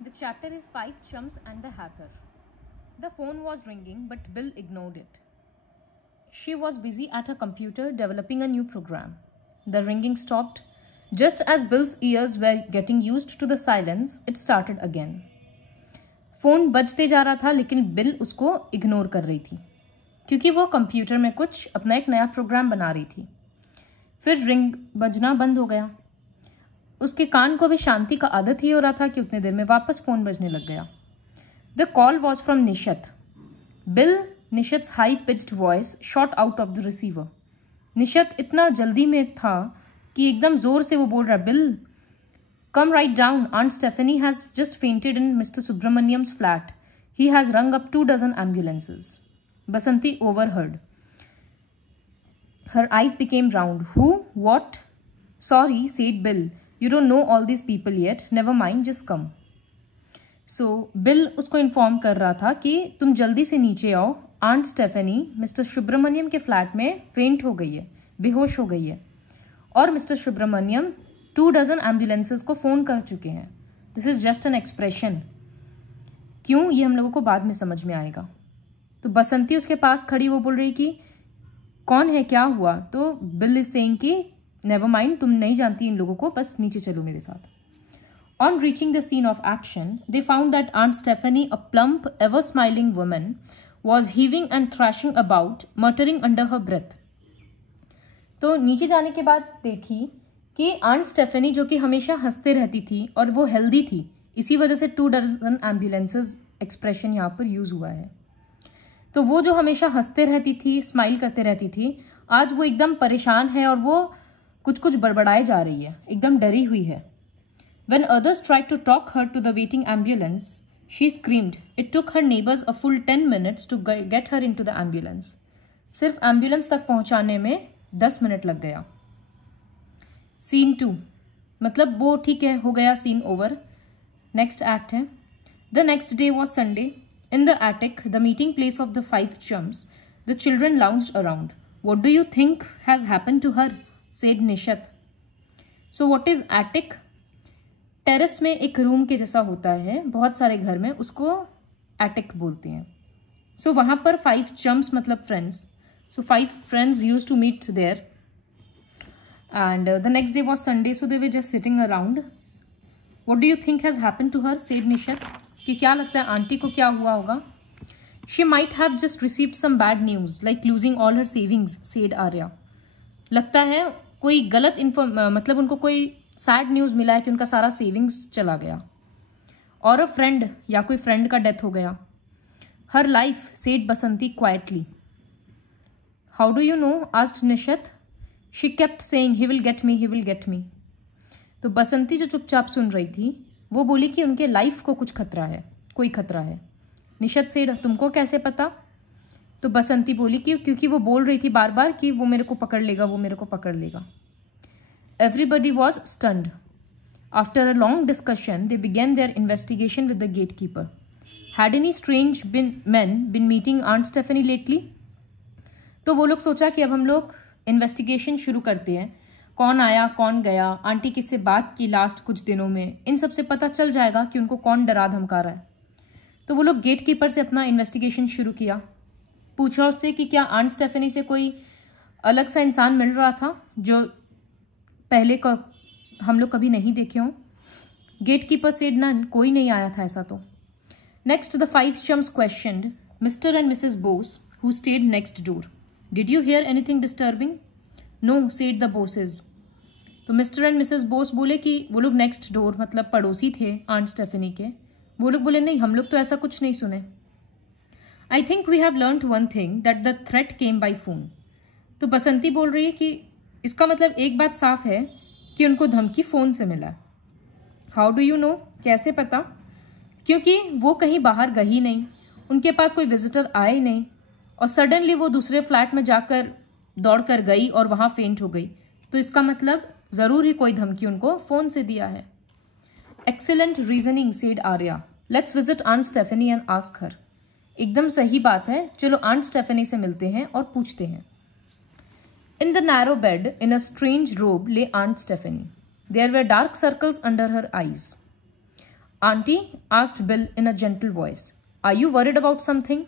The chapter is Five Chums and the Hacker. The phone was ringing, but Bill ignored it. She was busy at her computer developing a new program. The ringing stopped. Just as Bill's ears were getting used to the silence, it started again. Phone बजते जा रहा था लेकिन bill उसको ignore कर रही थी क्योंकि वो कंप्यूटर में कुछ अपना एक नया प्रोग्राम बना रही थी। फिर रिंग बजना बंद हो गया। उसके कान को भी शांति का आदत ही हो रहा था कि उतने देर में वापस फ़ोन बजने लग गया। The call was from Nishat. Bill Nishat's high pitched voice shot out of the receiver. Nishat इतना जल्दी में था कि एकदम जोर से वो बोल रहा, bill come right down. Aunt Stephanie has just fainted in Mr. Subramaniam's flat. He has rung up 24 ambulances. Basanti overheard. Her eyes became round. Who? What? Sorry, said Bill. You don't know all these people yet. Never mind, just come. So, Bill उसको inform कर रहा था कि तुम जल्दी से नीचे आओ। आंट स्टेफनी मिस्टर सुब्रमण्यम के फ्लैट में फेंट हो गई है, बेहोश हो गई है, और मिस्टर सुब्रमण्यम 24 एम्बुलेंसेज को फ़ोन कर चुके हैं। This is just an expression. क्यों, ये हम लोगों को बाद में समझ में आएगा। तो बसंती उसके पास खड़ी वो बोल रही कि कौन है, क्या हुआ। तो बिल इज सेइंग कि नेवर माइंड, तुम नहीं जानती इन लोगों को, बस नीचे चलो मेरे साथ। On reaching the scene of action they found that aunt Stephanie, a plump ever smiling woman, was heaving and thrashing about, muttering under her breath. तो नीचे जाने के बाद देखी कि आंट स्टेफनी जो कि हमेशा हंसते रहती थी और वो हेल्दी थी, इसी वजह से 24 एम्बुलेंसेज एक्सप्रेशन यहाँ पर यूज़ हुआ है। तो वो जो हमेशा हंसते रहती थी, स्माइल करते रहती थी, आज वो एकदम परेशान है और वो कुछ कुछ बड़बड़ाए जा रही है, एकदम डरी हुई है। When others tried to talk her to the waiting ambulance, she screamed. It took her neighbors a full 10 minutes to get her into the ambulance. सिर्फ एम्बुलेंस तक पहुंचाने में 10 मिनट लग गया। सीन 2, मतलब वो ठीक है, हो गया, सीन ओवर। नेक्स्ट एक्ट है। The next day was Sunday. In the attic, the meeting place of the 5 chums, the children lounged around. What do you think has happened to her? said Nishat. So what is attic? Terrace में एक room के जैसा होता है बहुत सारे घर में, उसको एटिक बोलते हैं। सो वहाँ पर 5 chums मतलब friends, so 5 friends used to meet there. And the next day was Sunday, so they were just sitting around. What do you think has happened to her? said निशत. कि क्या लगता है आंटी को क्या हुआ होगा? She might have just received some bad news, like losing all her savings, said Arya. लगता है कोई गलत मतलब उनको कोई सैड न्यूज़ मिला है कि उनका सारा सेविंग्स चला गया, और अ फ्रेंड, या कोई फ्रेंड का डेथ हो गया। हर life, said Basanti quietly. How do you no? Asked Nishat. She kept saying he will get me, he will get me. तो बसंती जो चुपचाप सुन रही थी वो बोली कि उनके लाइफ को कुछ खतरा है, कोई खतरा है। निशत सेड, तुमको कैसे पता? तो बसंती बोली कि क्योंकि वो बोल रही थी बार बार कि वो मेरे को पकड़ लेगा, वो मेरे को पकड़ लेगा। Everybody was stunned. After a long discussion, they began their investigation with the gatekeeper. Had any strange men been meeting Aunt Stephanie lately? तो वो लोग सोचा कि अब हम लोग इन्वेस्टिगेशन शुरू करते हैं। कौन आया, कौन गया, आंटी किससे बात की लास्ट कुछ दिनों में, इन सब से पता चल जाएगा कि उनको कौन डरा धमका रहा है। तो वो लोग गेटकीपर से अपना इन्वेस्टिगेशन शुरू किया। पूछा उससे कि क्या आंट स्टेफनी से कोई अलग सा इंसान मिल रहा था जो पहले का हम लोग कभी नहीं देखे हों। गेटकीपर सेड नन, कोई नहीं आया था ऐसा तो। Next the 5 chums questioned Mr and Mrs Bose who stayed next door. Did you hear anything disturbing? No, said the Boses. तो मिस्टर एंड मिसेस बोस बोले कि वो लोग नेक्स्ट डोर मतलब पड़ोसी थे आंट स्टेफनी के, वो लोग बोले नहीं, हम लोग तो ऐसा कुछ नहीं सुने. I think we have learned one thing that the threat came by phone. तो बसंती बोल रही है कि इसका मतलब एक बात साफ है कि उनको धमकी फ़ोन से मिला. How do you no? कैसे पता? क्योंकि वो कहीं बाहर गई नहीं, उनके पास कोई विजिटर आए नहीं, और सडनली वो दूसरे फ्लैट में जाकर दौड़ कर गई और वहाँ फेंट हो गई. तो इसका मतलब ज़रूर ही कोई धमकी उनको फ़ोन से दिया है. Excellent reasoning, said Arya. Let's visit aunt Stephanie and ask her. एकदम सही बात है, चलो आंट स्टेफनी से मिलते हैं और पूछते हैं. In the narrow bed, in a strange robe, lay Aunt Stephanie. There were dark circles under her eyes. Auntie asked Bill in a gentle voice, are you worried about something?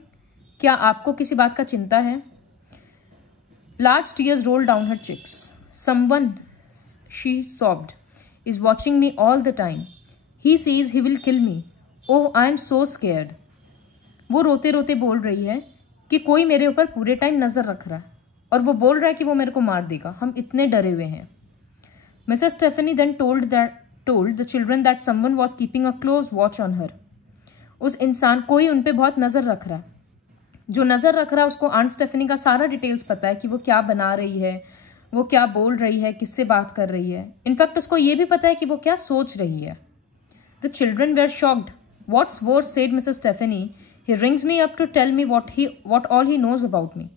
क्या आपको किसी बात का चिंता है? Large tears roll down her cheeks. Someone, she sobbed, is watching me all the time. He says he will kill me. Oh, I am so scared. वो रोते रोते बोल रही है कि कोई मेरे ऊपर पूरे टाइम नजर रख रहा है और वो बोल रहा है कि वो मेरे को मार देगा, हम इतने डरे हुए हैं. Mrs Stephanie then told the children that someone was keeping a close watch on her. उस इंसान, कोई उन पे बहुत नजर रख रहा है. जो नजर रख रहा है उसको आंट स्टेफनी का सारा डिटेल्स पता है कि वो क्या बना रही है, वो क्या बोल रही है, किससे बात कर रही है. इनफैक्ट उसको ये भी पता है कि वो क्या सोच रही है. The children were shocked. What's worse, said Mrs Stephanie, he rings me up to tell me what all he knows about me.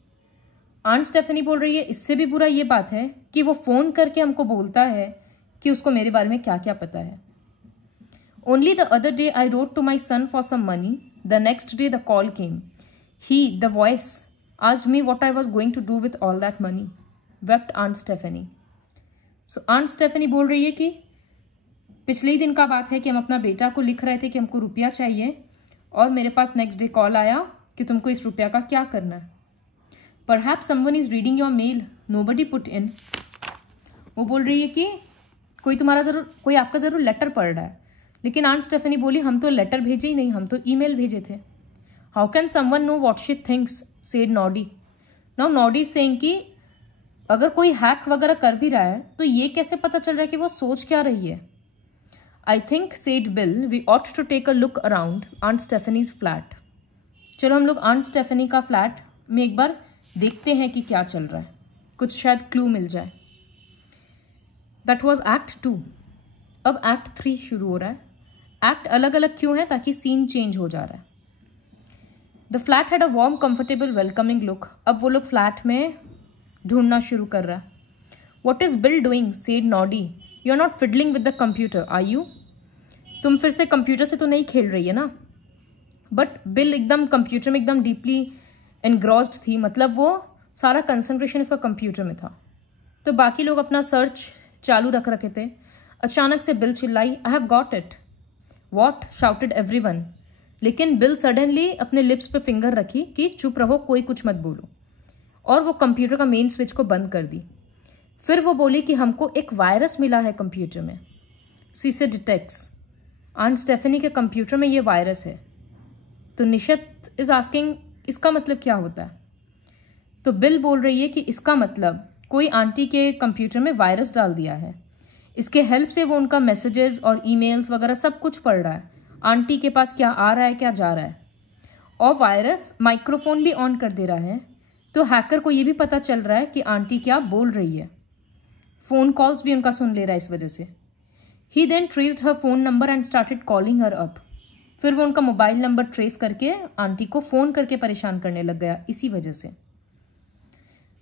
Aunt Stephanie बोल रही है इससे भी बुरा ये बात है कि वो फोन करके हमको बोलता है कि उसको मेरे बारे में क्या क्या पता है. Only the other day I wrote to my son for some money. The next day the call came. He, the voice, asked me what I was going to do with all that money. Wept Aunt Stephanie. So Aunt Stephanie बोल रही है कि पिछले ही दिन का बात है कि हम अपना बेटा को लिख रहे थे कि हमको रुपया चाहिए और मेरे पास नेक्स्ट डे कॉल आया कि तुमको इस रुपया का क्या करना है. Perhaps someone is reading your mail. Nobody put in. वो बोल रही है कि कोई आपका ज़रूर लेटर पढ़ रहा है. लेकिन आंट स्टेफनी बोली हम तो लेटर भेजे ही नहीं, हम तो ईमेल भेजे थे. How can someone know what she thinks? said Noddy. Now Noddy is saying कि अगर कोई हैक वगैरह कर भी रहा है तो ये कैसे पता चल रहा है कि वो सोच क्या रही है. I think, said Bill, we ought to take a look around Aunt Stephanie's flat. चलो हम लोग आंट स्टेफनी का फ्लैट में एक बार देखते हैं कि क्या चल रहा है, कुछ शायद क्लू मिल जाए. That was Act 2. अब Act 3 शुरू हो रहा है. एक्ट अलग अलग क्यों है? ताकि सीन चेंज हो जा रहा है. The flat had a warm comfortable welcoming look. अब वो लोग फ्लैट में ढूंढना शुरू कर रहा है. What is Bill doing? Said Noddy. You are not fiddling with the computer are you? तुम फिर से कंप्यूटर से तो नहीं खेल रही है ना? बट बिल एकदम कंप्यूटर में एकदम डीपली एनग्रॉस्ड थी, मतलब वो सारा कंसंट्रेशन इसका कंप्यूटर में था. तो बाकी लोग अपना सर्च चालू रख रखे थे. अचानक से बिल चिल्लाई, I have got it. What? Shouted everyone. लेकिन बिल सडनली अपने लिप्स पे फिंगर रखी कि चुप रहो, कोई कुछ मत बोलो, और वो कंप्यूटर का मेन स्विच को बंद कर दी. फिर वो बोली कि हमको एक वायरस मिला है कंप्यूटर में. सीसे डिटेक्ट्स. आंट स्टेफनी के कंप्यूटर में ये वायरस है. तो निशत इज आस्किंग इसका मतलब क्या होता है? तो बिल बोल रही है कि इसका मतलब कोई आंटी के कंप्यूटर में वायरस डाल दिया है. इसके हेल्प से वो उनका मैसेजेस और ईमेल्स वगैरह सब कुछ पढ़ रहा है. आंटी के पास क्या आ रहा है, क्या जा रहा है. और वायरस माइक्रोफोन भी ऑन कर दे रहा है, तो हैकर को ये भी पता चल रहा है कि आंटी क्या बोल रही है. फ़ोन कॉल्स भी उनका सुन ले रहा है इस वजह से. He then traced her phone number and started calling her up. फिर वो उनका मोबाइल नंबर ट्रेस करके आंटी को फ़ोन करके परेशान करने लग गया इसी वजह से.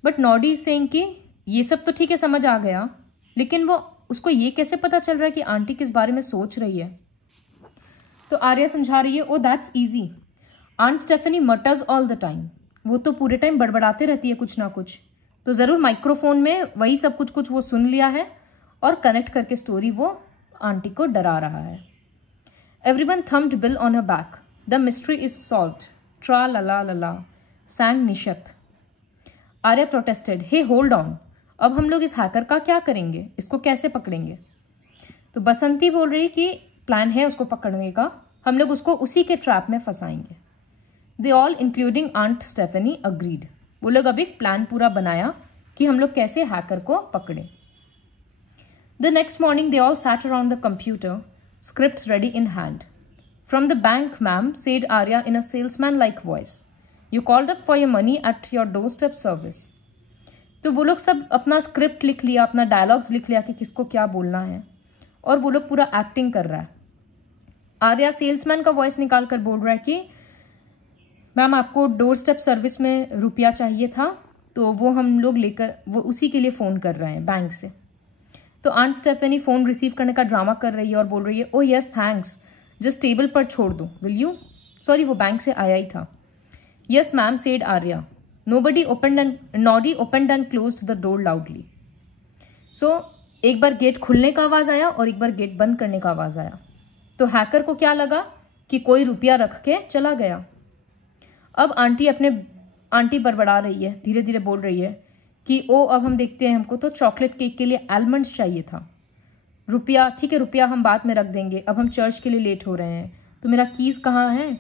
बट नॉडी इज सेइंग कि ये सब तो ठीक है, समझ आ गया, लेकिन वो उसको ये कैसे पता चल रहा है कि आंटी किस बारे में सोच रही है. तो आर्या समझा रही है, oh that's easy. Aunt Stephanie mutters all the time. वो तो पूरे टाइम बड़बड़ाते रहती है कुछ ना कुछ, तो ज़रूर माइक्रोफोन में वही सब कुछ वो सुन लिया है और कनेक्ट करके स्टोरी वो आंटी को डरा रहा है. Everyone thumped Bill on her back. The mystery is solved. Tra lala lala sang Nishat. Arya protested, hey hold on, अब हम लोग इस हैकर का क्या करेंगे, इसको कैसे पकड़ेंगे. तो बसंती बोल रही कि प्लान है उसको पकड़ने का, हम लोग उसको उसी के ट्रैप में फंसाएंगे. They all including aunt Stephanie agreed. वो लोग अब एक प्लान पूरा बनाया कि हम लोग कैसे हैकर को पकड़ें. The next morning they all sat around the computer, scripts ready in hand. From the bank ma'am, said Arya in a salesman like voice. You called up for your money at your door step service. तो वो लोग सब अपना script लिख लिया, अपना dialogues लिख लिया कि किसको क्या बोलना है, और वो लोग पूरा एक्टिंग कर रहा है. आर्या सेल्समैन का वॉइस निकाल कर बोल रहा है कि मैम आपको डोर स्टेप सर्विस में रुपया चाहिए था, तो वो हम लोग लेकर वो उसी के लिए फ़ोन कर रहे हैं बैंक से. तो आंट स्टेफनी फ़ोन रिसीव करने का ड्रामा कर रही है और बोल रही है, ओ यस थैंक्स, जस्ट टेबल पर छोड़ दो विल यू. सॉरी, वो बैंक से आया ही था. Yes ma'am, said Arya. Noddy opened and closed the door loudly. So एक बार गेट खुलने का आवाज आया और एक बार गेट बंद करने का आवाज आया. तो हैकर को क्या लगा कि कोई रुपया रख के चला गया। अब आंटी बड़बड़ा रही है, धीरे धीरे बोल रही है कि ओ अब हम देखते हैं, हमको तो चॉकलेट केक के लिए आलमंड्स चाहिए था। रुपया ठीक है, रुपया हम बाद में रख देंगे, अब हम चर्च के लिए लेट हो रहे हैं, तो मेरा कीज़ कहाँ है,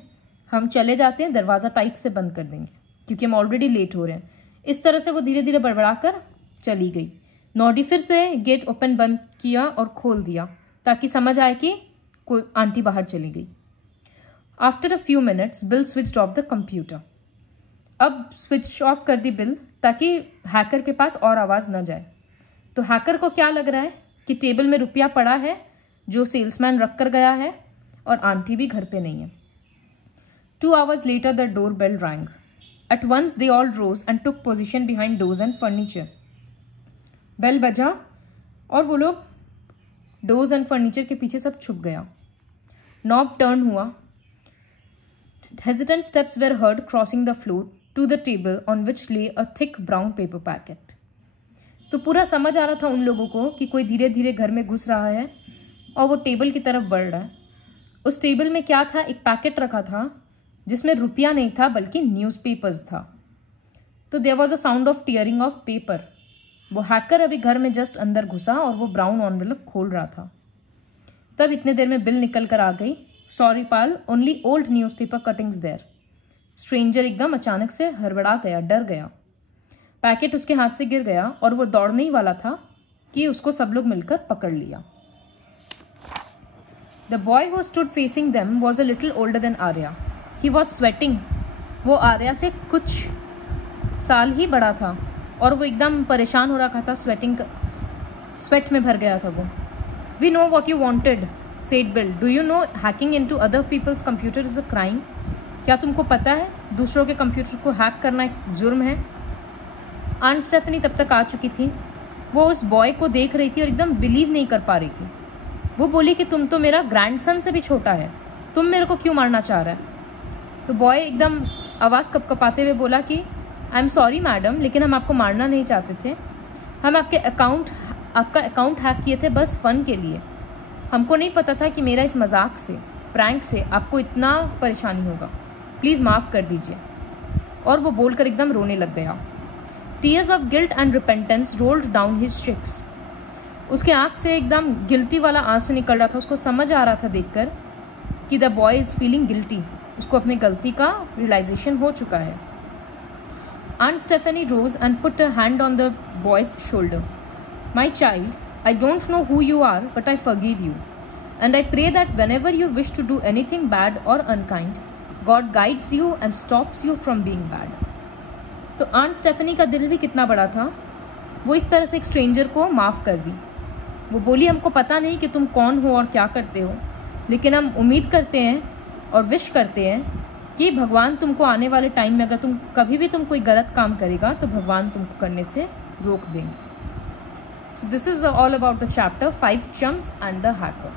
हम चले जाते हैं, दरवाज़ा टाइट से बंद कर देंगे क्योंकि हम ऑलरेडी लेट हो रहे हैं। इस तरह से वो धीरे धीरे बड़बड़ा कर चली गई। नॉडी फिर से गेट ओपन बंद किया और खोल दिया ताकि समझ आए कि कोई आंटी बाहर चली गई। After a few minutes bill switched off the computer. अब स्विच ऑफ कर दी बिल ताकि हैकर के पास और आवाज़ न जाए। तो हैकर को क्या लग रहा है कि टेबल में रुपया पड़ा है जो सेल्समैन रख कर गया है और आंटी भी घर पे नहीं है। 2 hours later the doorbell rang. At once they all rose and took position behind doors and furniture. Bell बजा और वो लोग डोर्स एंड फर्नीचर के पीछे सब छुप गया। नॉब टर्न हुआ। Hesitant steps were heard crossing the floor to the table on which lay a thick brown paper packet. तो पूरा समझ आ रहा था उन लोगों को कि कोई धीरे धीरे घर में घुस रहा है और वो टेबल की तरफ बढ़ रहा है। उस टेबल में क्या था, एक पैकेट रखा था जिसमें रुपया नहीं था बल्कि न्यूज़पेपर्स था। तो there was a sound of tearing of paper. वो हैकर अभी घर में जस्ट अंदर घुसा और वो ब्राउन एनवेलप खोल रहा था। तब इतने देर में बिल निकल कर आ गई। Sorry pal, only old newspaper cuttings there. Stranger एकदम अचानक से हड़बड़ा गया, डर गया। पैकेट उसके हाथ से गिर गया और वो दौड़ने ही वाला था कि उसको सब लोग मिलकर पकड़ लिया। The boy who stood facing them was a little older than Arya. He was sweating. वो आर्या से कुछ साल ही बड़ा था और वो एकदम परेशान हो रखा था, स्वेट में भर गया था वो। We know what you wanted, said Bill. Do you know hacking into other people's computer is a crime? क्या तुमको पता है दूसरों के कंप्यूटर को हैक करना एक जुर्म है? आंट स्टेफनी तब तक आ चुकी थी। वो उस बॉय को देख रही थी और एकदम बिलीव नहीं कर पा रही थी। वो बोली कि तुम तो मेरा ग्रैंडसन से भी छोटा है, तुम मेरे को क्यों मारना चाह रहा है? तो बॉय एकदम आवाज़ कपकपाते हुए बोला कि आई एम सॉरी मैडम, लेकिन हम आपको मारना नहीं चाहते थे। हम आपका अकाउंट हैक किए थे बस फन के लिए। हमको नहीं पता था कि मेरा इस मजाक से, प्रैंक से आपको इतना परेशानी होगा। प्लीज़ माफ़ कर दीजिए। और वो बोलकर एकदम रोने लग गया। Tears of guilt and repentance rolled down his cheeks. उसके आँख से एकदम गिल्टी वाला आंसू निकल रहा था। उसको समझ आ रहा था देखकर कि the boy is feeling guilty. उसको अपनी गलती का रियलाइजेशन हो चुका है। Aunt Stephanie rose and put her hand on the boy's shoulder. My child, I don't know who you are, but I forgive you. And I pray that whenever you wish to do anything bad or unkind, God guides you and stops you from being bad. तो aunt Stephanie का दिल भी कितना बड़ा था। वो इस तरह से एक स्ट्रेंजर को माफ़ कर दी। वो बोली हमको पता नहीं कि तुम कौन हो और क्या करते हो, लेकिन हम उम्मीद करते हैं और विश करते हैं कि भगवान तुमको आने वाले टाइम में अगर तुम कभी भी कोई गलत काम करेगा तो भगवान तुमको करने से रोक देंगे। So this is all about the chapter 5 Chumps and the Hacker.